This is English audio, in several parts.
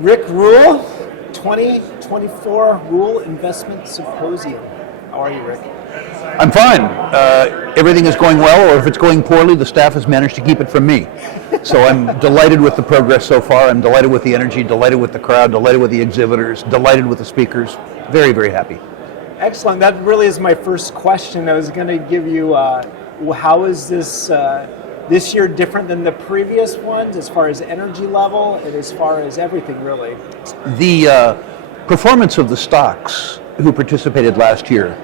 Rick Rule, 2024 Rule Investment Symposium. How are you, Rick? I'm fine. Everything is going well, or if it's going poorly, the staff has managed to keep it from me. So I'm delighted with the progress so far. I'm delighted with the energy, delighted with the crowd, delighted with the exhibitors, delighted with the speakers. Very, very happy. Excellent. That really is my first question. I was going to give you, how is this year different than the previous ones as far as energy level and as far as everything, really? The performance of the stocks who participated last year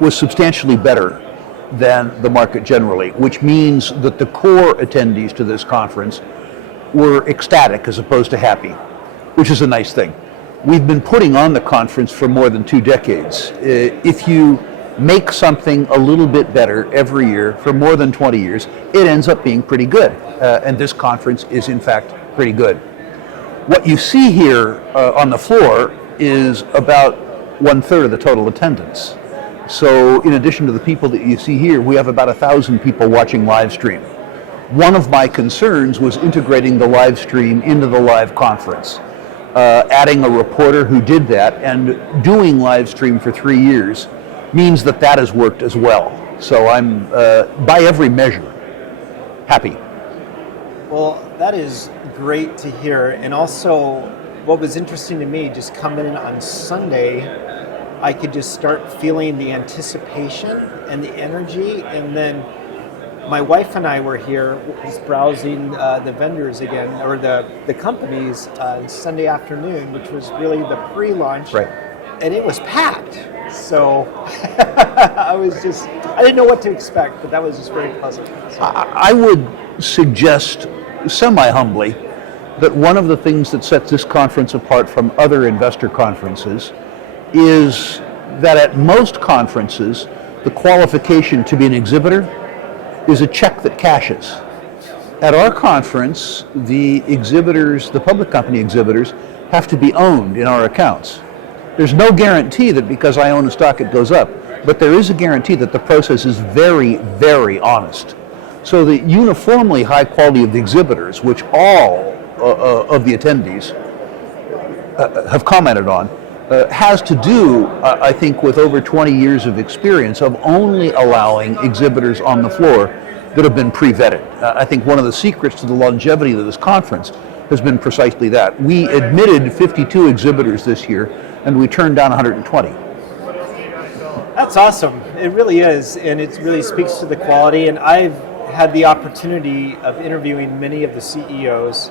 was substantially better than the market generally, which means that the core attendees to this conference were ecstatic as opposed to happy, which is a nice thing. We've been putting on the conference for more than 2 decades. If you make something a little bit better every year for more than 20 years, it ends up being pretty good. And this conference is in fact pretty good. What you see here on the floor is about 1/3 of the total attendance. So in addition to the people that you see here, we have about 1,000 people watching live stream. One of my concerns was integrating the live stream into the live conference. Adding a reporter who did that and doing live stream for 3 years means that that has worked as well. So I'm, by every measure, happy. Well, that is great to hear. And also, what was interesting to me, just coming in on Sunday, I could just start feeling the anticipation and the energy. And then my wife and I were here just browsing the vendors again, or the companies Sunday afternoon, which was really the pre-launch. Right. And it was packed. So I didn't know what to expect, but that was just very pleasant. So. I would suggest, semi-humbly, that one of the things that sets this conference apart from other investor conferences is that at most conferences, the qualification to be an exhibitor is a check that cashes. At our conference, the exhibitors, the public company exhibitors, have to be owned in our accounts. There's no guarantee that because I own a stock it goes up, but there is a guarantee that the process is very, very honest. So the uniformly high quality of the exhibitors, which all of the attendees have commented on, has to do, I think, with over 20 years of experience of only allowing exhibitors on the floor that have been pre-vetted. I think one of the secrets to the longevity of this conference has been precisely that. We admitted 52 exhibitors this year, and we turned down 120. That's awesome. It really is, and it really speaks to the quality. And I've had the opportunity of interviewing many of the CEOs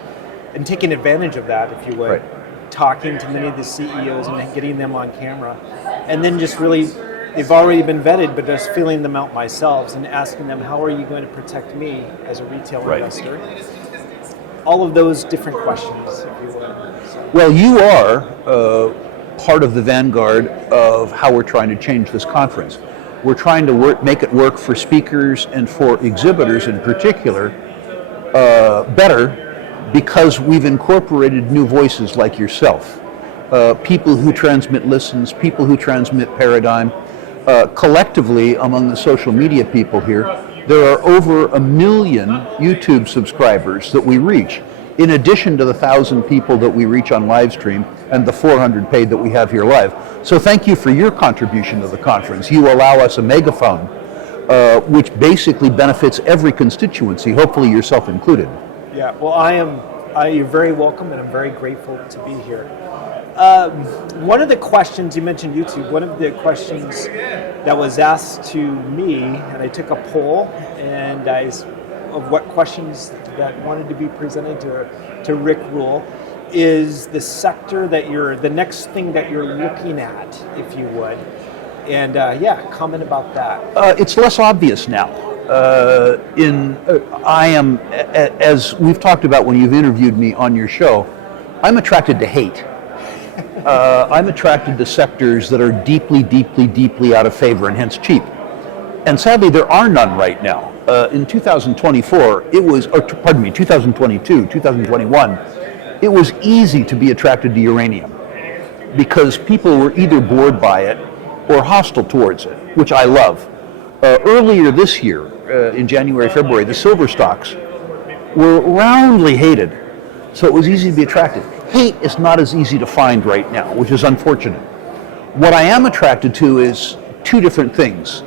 and taking advantage of that, if you would. Right. Talking to many of the CEOs and getting them on camera. And then just really, they've already been vetted, but just feeling them out myself and asking them, how are you going to protect me as a retail investor? All of those different questions, if you would. So. Well, you are part of the vanguard of how we're trying to change this conference. We're trying to make it work for speakers and for exhibitors in particular better, because we've incorporated new voices like yourself, people who transmit listens, people who transmit paradigm. Collectively, among the social media people here, there are over 1 million YouTube subscribers that we reach, in addition to the 1,000 people that we reach on live stream and the 400 paid that we have here live. So thank you for your contribution to the conference. You allow us a megaphone, which basically benefits every constituency, hopefully yourself included. Yeah, well, you're very welcome, and I'm very grateful to be here. One of the questions, you mentioned YouTube, one of the questions that was asked to me, and I took a poll, and of what questions that wanted to be presented to Rick Rule, is the sector that the next thing that you're looking at, if you would. And comment about that. It's less obvious now. I am, as we've talked about when you've interviewed me on your show, I'm attracted to hate. I'm attracted to sectors that are deeply, deeply, deeply out of favor and hence cheap. And sadly, there are none right now. In 2024, 2022, 2021, it was easy to be attracted to uranium because people were either bored by it or hostile towards it, which I love. Earlier this year, in January, February, the silver stocks were roundly hated, so it was easy to be attracted. Hate is not as easy to find right now, which is unfortunate. What I am attracted to is two different things.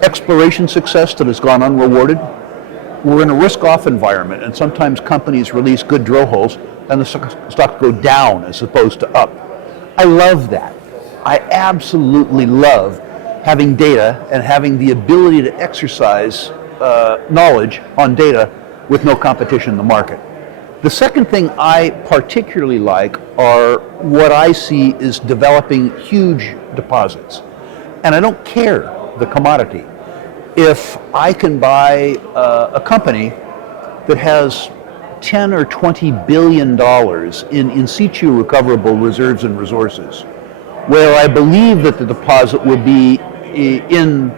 Exploration success that has gone unrewarded. We're in a risk-off environment, and sometimes companies release good drill holes and the stocks go down as opposed to up. I love that. I absolutely love having data and having the ability to exercise knowledge on data with no competition in the market. The second thing I particularly like are what I see is developing huge deposits. And I don't care the commodity. If I can buy a company that has 10 or 20 billion dollars in situ recoverable reserves and resources, where I believe that the deposit will be in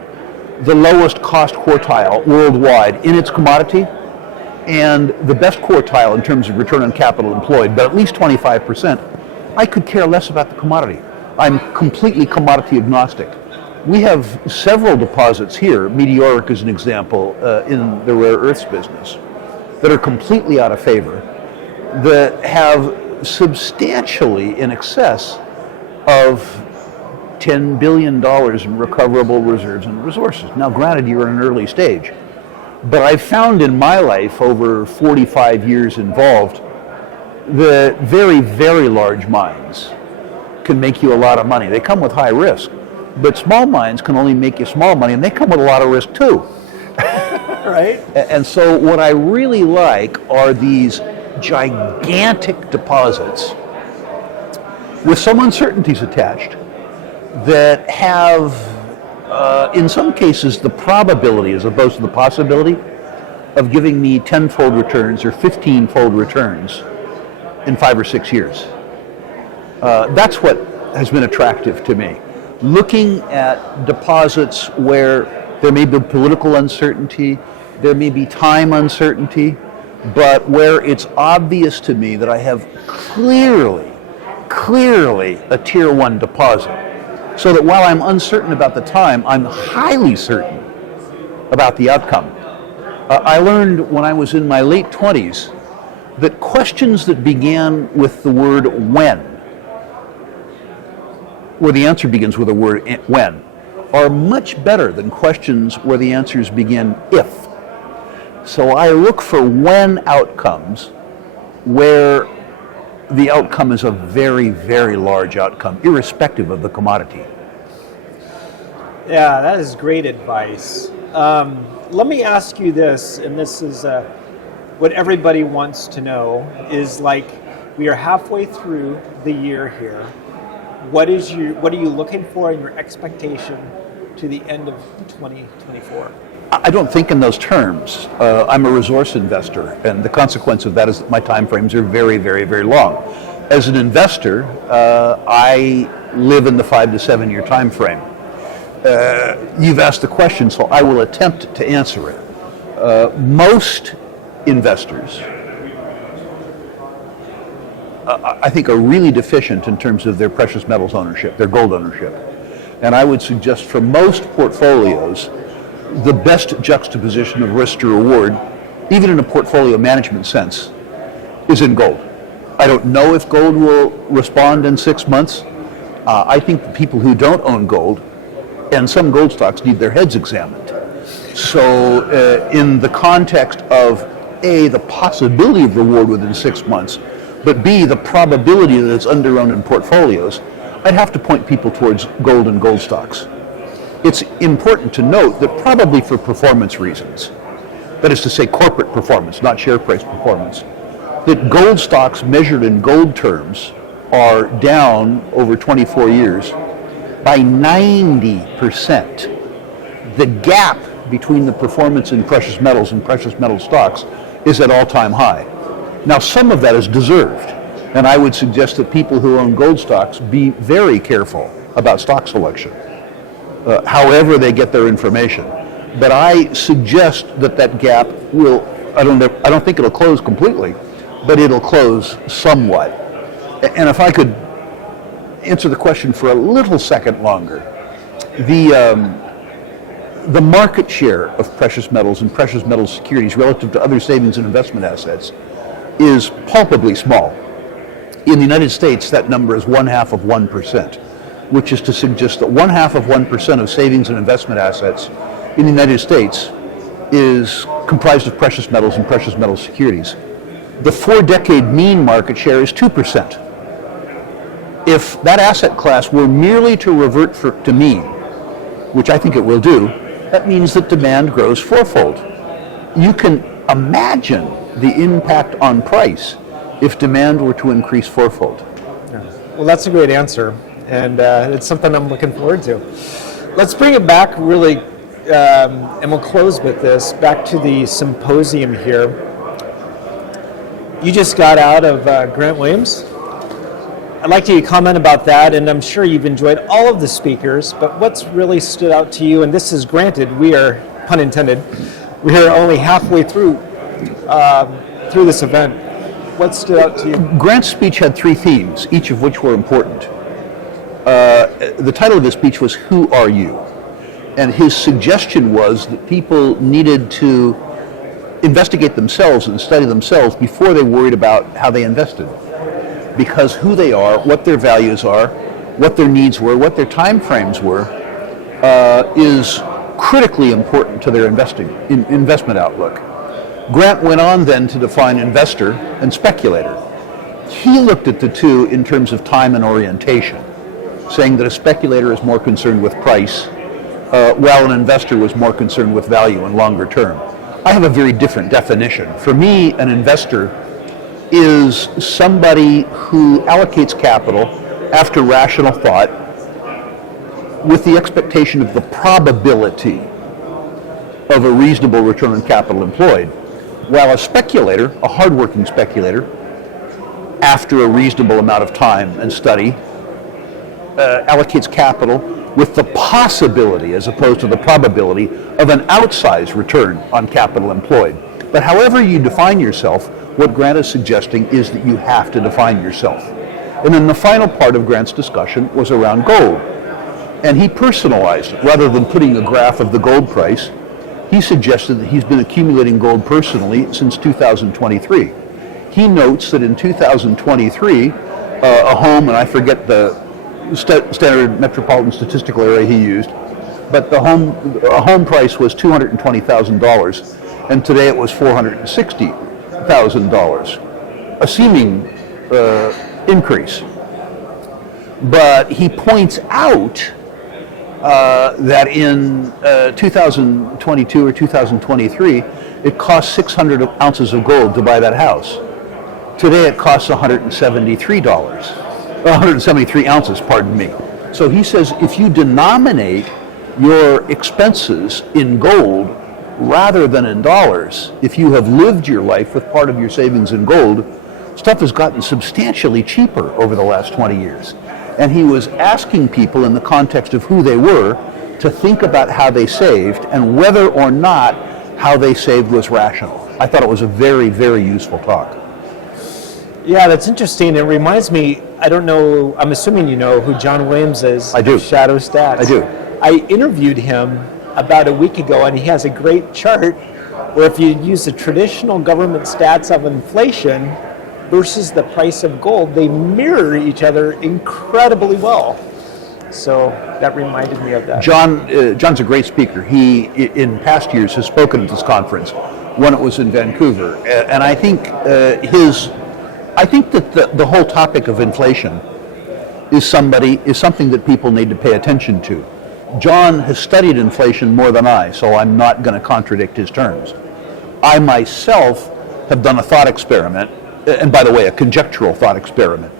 the lowest cost quartile worldwide in its commodity, and the best quartile in terms of return on capital employed, but at least 25%, I could care less about the commodity. I'm completely commodity agnostic. We have several deposits here, Meteoric is an example, in the rare earths business, that are completely out of favor, that have substantially in excess of $10 billion in recoverable reserves and resources. Now, granted, you're in an early stage, but I've found in my life over 45 years involved that very, very large mines can make you a lot of money. They come with high risk, but small mines can only make you small money, and they come with a lot of risk too. Right? And so what I really like are these gigantic deposits with some uncertainties attached that have in some cases the probability as opposed to the possibility of giving me 10-fold returns or 15-fold returns in 5 or 6 years. That's what has been attractive to me. Looking at deposits where there may be political uncertainty, there may be time uncertainty, but where it's obvious to me that I have clearly a tier 1 deposit. So that while I'm uncertain about the time, I'm highly certain about the outcome. I learned when I was in my late 20s that questions that began with the word when, where the answer begins with the word when, are much better than questions where the answers begin if. So I look for when outcomes where the outcome is a very, very large outcome, irrespective of the commodity. Yeah, that is great advice. Let me ask you this, and this is what everybody wants to know, is like, we are halfway through the year here. What are you looking for in your expectation to the end of 2024? I don't think in those terms. I'm a resource investor, and the consequence of that is that my time frames are very, very, very long. As an investor, I live in the 5 to 7 year time frame. You've asked the question, so I will attempt to answer it. Most investors, I think, are really deficient in terms of their precious metals ownership, their gold ownership. And I would suggest for most portfolios, the best juxtaposition of risk to reward, even in a portfolio management sense, is in gold. I don't know if gold will respond in 6 months. I think the people who don't own gold, and some gold stocks, need their heads examined. So in the context of A, the possibility of reward within 6 months, but B, the probability that it's under-owned in portfolios, I'd have to point people towards gold and gold stocks. It's important to note that probably for performance reasons, that is to say corporate performance, not share price performance, that gold stocks measured in gold terms are down over 24 years by 90%. The gap between the performance in precious metals and precious metal stocks is at all-time high. Now, some of that is deserved, and I would suggest that people who own gold stocks be very careful about stock selection. However they get their information. But I suggest that gap will, I don't think it'll close completely, but it'll close somewhat. And if I could answer the question for a little second longer, the market share of precious metals and precious metal securities relative to other savings and investment assets is palpably small. In the United States, that number is 1/2%, which is to suggest that 1/2% of savings and investment assets in the United States is comprised of precious metals and precious metal securities. The 4-decade mean market share is 2%. If that asset class were merely to revert to mean, which I think it will do, that means that demand grows fourfold. You can imagine the impact on price if demand were to increase fourfold. Well, that's a great answer, and it's something I'm looking forward to. Let's bring it back really, and we'll close with this, back to the symposium here. You just got out of Grant Williams. I'd like you to comment about that, and I'm sure you've enjoyed all of the speakers, but what's really stood out to you, and this is granted, we are, pun intended, we are only halfway through this event. What stood out to you? Grant's speech had 3 themes, each of which were important. The title of his speech was, "Who Are You?" And his suggestion was that people needed to investigate themselves and study themselves before they worried about how they invested. Because who they are, what their values are, what their needs were, what their time frames were, is critically important to their investment outlook. Grant went on then to define investor and speculator. He looked at the two in terms of time and orientation, saying that a speculator is more concerned with price, while an investor was more concerned with value and longer term. I have a very different definition. For me, an investor is somebody who allocates capital after rational thought with the expectation of the probability of a reasonable return on capital employed, while a speculator, a hardworking speculator, after a reasonable amount of time and study, allocates capital with the possibility, as opposed to the probability, of an outsized return on capital employed. But however you define yourself, what Grant is suggesting is that you have to define yourself. And then the final part of Grant's discussion was around gold. And he personalized it. Rather than putting a graph of the gold price, he suggested that he's been accumulating gold personally since 2023. He notes that in 2023, a home, and I forget the standard metropolitan statistical area he used, but a home price was $220,000, and today it was $460,000, a seeming increase. But he points out that in 2022 or 2023, it cost 600 ounces of gold to buy that house. Today it costs $173 ounces, pardon me. So he says if you denominate your expenses in gold rather than in dollars, if you have lived your life with part of your savings in gold, stuff has gotten substantially cheaper over the last 20 years. And he was asking people in the context of who they were to think about how they saved and whether or not how they saved was rational. I thought it was a very, very useful talk. Yeah, that's interesting. It reminds me, I don't know, I'm assuming you know who John Williams is. I do. Shadow Stats. I do. I interviewed him about a week ago, and he has a great chart where if you use the traditional government stats of inflation versus the price of gold, they mirror each other incredibly well. So that reminded me of that. John's a great speaker. He, in past years, has spoken at this conference when it was in Vancouver, and I think that the whole topic of inflation is something that people need to pay attention to. John has studied inflation more than I, so I'm not going to contradict his terms. I myself have done a thought experiment, and by the way, a conjectural thought experiment,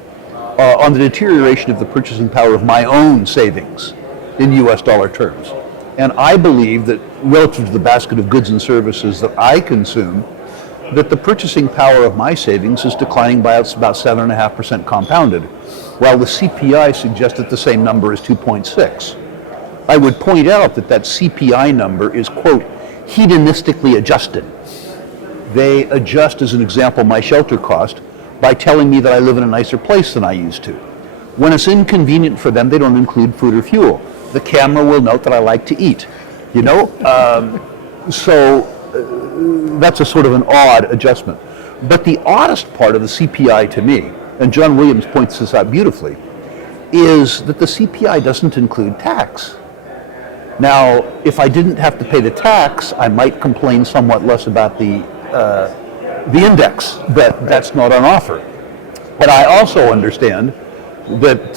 on the deterioration of the purchasing power of my own savings in US dollar terms. And I believe that relative to the basket of goods and services that I consume, that the purchasing power of my savings is declining by about 7.5% compounded, while the CPI suggests that the same number is 2.6. I would point out that CPI number is, quote, hedonistically adjusted. They adjust, as an example, my shelter cost by telling me that I live in a nicer place than I used to. When it's inconvenient for them, they don't include food or fuel. The camera will note that I like to eat. You know, so that's a sort of an odd adjustment. But the oddest part of the CPI to me, and John Williams points this out beautifully, is that the CPI doesn't include tax. Now, if I didn't have to pay the tax, I might complain somewhat less about the index, but that's not on offer. But I also understand that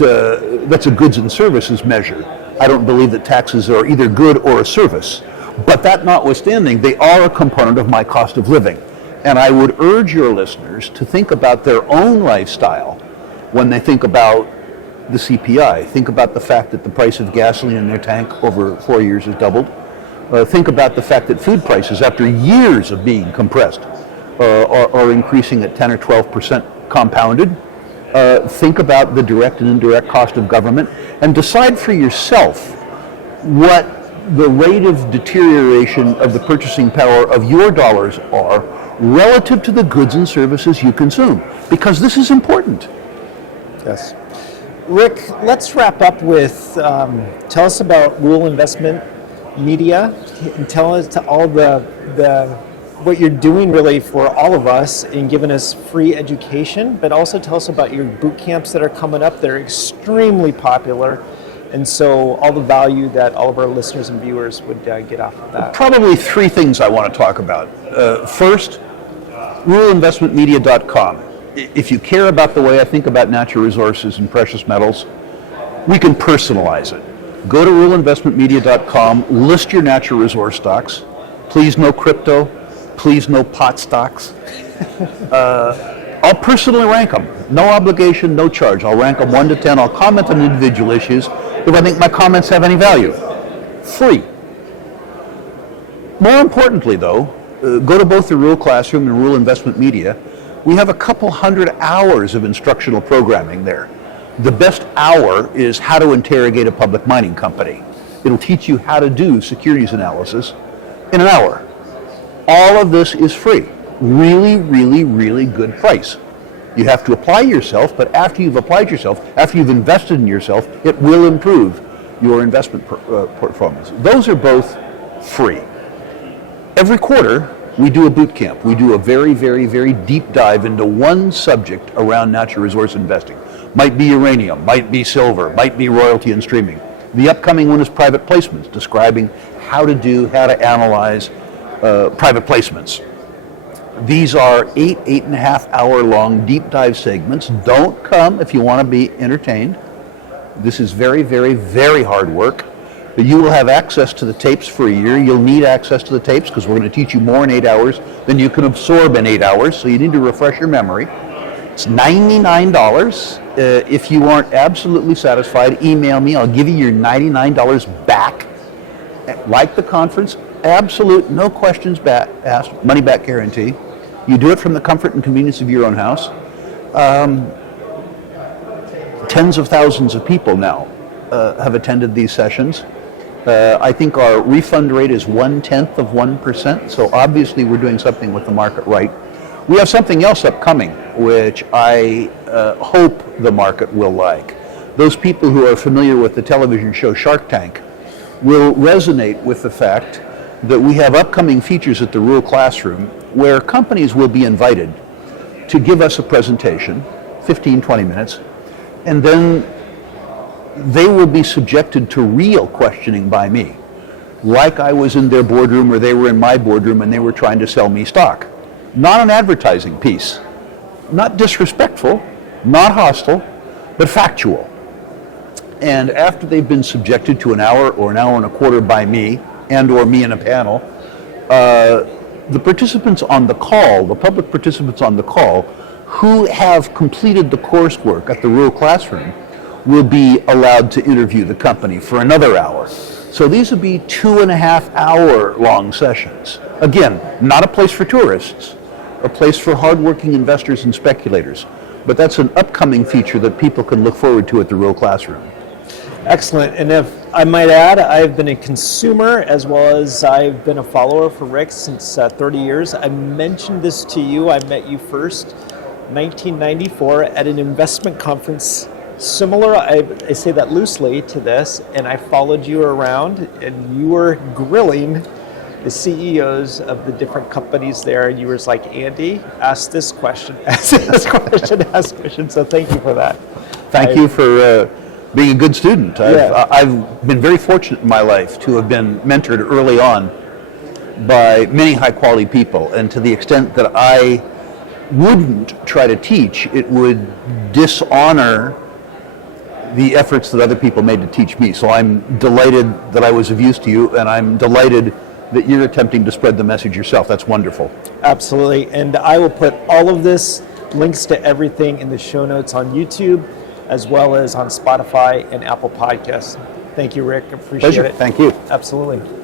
that's a goods and services measure. I don't believe that taxes are either good or a service. But that notwithstanding, they are a component of my cost of living. And I would urge your listeners to think about their own lifestyle when they think about the CPI. Think about the fact that the price of gasoline in their tank over 4 years has doubled. Think about the fact that food prices, after years of being compressed, are increasing at 10 or 12% compounded. Think about the direct and indirect cost of government, and decide for yourself what the rate of deterioration of the purchasing power of your dollars are relative to the goods and services you consume, because this is important. Yes. Rick, let's wrap up with, tell us about Rule Investment Media, and tell us to all the what you're doing really for all of us in giving us free education, but also tell us about your boot camps that are coming up. They're extremely popular, and so all the value that all of our listeners and viewers would get off of that. Probably three things I want to talk about. First, ruleinvestmentmedia.com. If you care about the way I think about natural resources and precious metals, we can personalize it. Go to ruleinvestmentmedia.com, list your natural resource stocks. Please no crypto, please no pot stocks. I'll personally rank them. No obligation, no charge. I'll rank them 1 to 10. I'll comment on individual issues if I think my comments have any value. Free. More importantly, though, go to both the Rule Classroom and Rule Investment Media. We have a couple hundred hours of instructional programming there. The best hour is how to interrogate a public mining company. It'll teach you how to do securities analysis in an hour. All of this is free. Really, really, really good price. You have to apply yourself, but after you've applied yourself, after you've invested in yourself, it will improve your investment performance. Those are both free. Every quarter, we do a boot camp. We do a very, very, very deep dive into one subject around natural resource investing. Might be uranium, might be silver, might be royalty and streaming. The upcoming one is private placements, describing how to analyze private placements. These are 8.5 hour long deep dive segments. Don't come if you want to be entertained. This is very, very, very hard work. But you will have access to the tapes for a year. You'll need access to the tapes because we're going to teach you more in 8 hours than you can absorb in 8 hours. So you need to refresh your memory. It's $99. If you aren't absolutely satisfied, email me. I'll give you your $99 back. Like the conference, absolute, no questions asked, money back guarantee. You do it from the comfort and convenience of your own house. Tens of thousands of people now have attended these sessions. I think our refund rate is 0.1%, so obviously we're doing something with the market right. We have something else upcoming, which I hope the market will like. Those people who are familiar with the television show Shark Tank will resonate with the fact that we have upcoming features at the Rule Classroom where companies will be invited to give us a presentation, 15, 20 minutes, and then they will be subjected to real questioning by me, like I was in their boardroom or they were in my boardroom and they were trying to sell me stock. Not an advertising piece, not disrespectful, not hostile, but factual. And after they've been subjected to an hour or an hour and a quarter by me and or me in a panel, the participants on the call, the public participants on the call, who have completed the coursework at the Rule Classroom will be allowed to interview the company for another hour. So these will be 2.5 hour long sessions. Again, not a place for tourists, a place for hardworking investors and speculators. But that's an upcoming feature that people can look forward to at the Rule Classroom. Excellent. And if I might add, I've been a consumer as well as I've been a follower for Rick since 30 years. I mentioned this to you. I met you first, 1994, at an investment conference similar, I say that loosely to this, and I followed you around, and you were grilling the CEOs of the different companies there, and you were like, Andy, ask this question, ask this question, ask this question. So thank you for that. Thank you for being a good student. Yeah. I've been very fortunate in my life to have been mentored early on by many high quality people, and to the extent that I wouldn't try to teach, it would dishonor the efforts that other people made to teach me. So I'm delighted that I was of use to you, and I'm delighted that you're attempting to spread the message yourself. That's wonderful. Absolutely. And I will put all of this, links to everything, in the show notes on YouTube, as well as on Spotify and Apple Podcasts. Thank you, Rick. Appreciate Pleasure. it. Thank you. Absolutely.